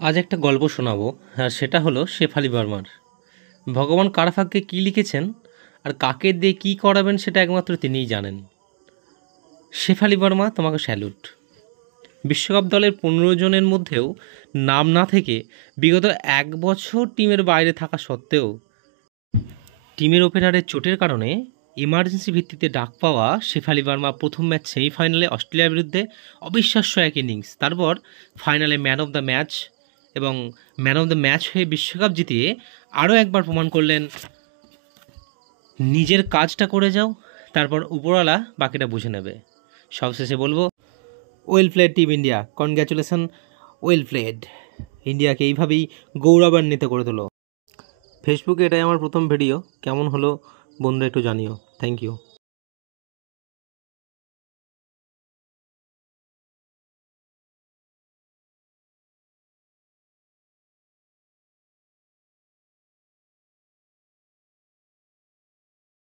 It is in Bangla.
আজ একটা গল্প শোনাবো। হ্যাঁ, সেটা হলো শেফালি বর্মার। ভগবান কার ভাগ্যে কী লিখেছেন আর কাকে দিয়ে কী করাবেন সেটা একমাত্র তিনিই জানেন। শেফালি বর্মা, তোমাকে স্যালুট। বিশ্বকাপ দলের 15 জনের মধ্যেও নাম না থেকে বিগত 1 বছর টিমের বাইরে থাকা সত্ত্বেও টিমের ওপেনারের চোটের কারণে এমার্জেন্সি ভিত্তিতে ডাক পাওয়া শেফালি বর্মা প্রথম ম্যাচ সেমিফাইনালে অস্ট্রেলিয়ার বিরুদ্ধে অবিশ্বাস্য এক ইনিংস, তারপর ফাইনালে ম্যান অফ দ্য ম্যাচ এবং ম্যান অফ দ্য ম্যাচ হয়ে বিশ্বকাপ জিতিয়ে আরও একবার প্রমাণ করলেন নিজের কাজটা করে যাও, তারপর উপরওয়ালা বাকিটা বুঝে নেবে। সবশেষে বলবো, well played team India, congratulation, well played. ইন্ডিয়াকে এইভাবেই গৌরবান্বিত করে তোলো। ফেসবুকে এটাই আমার প্রথম ভিডিও, কেমন হলো বন্ধুরা একটু জানিও। Thank you.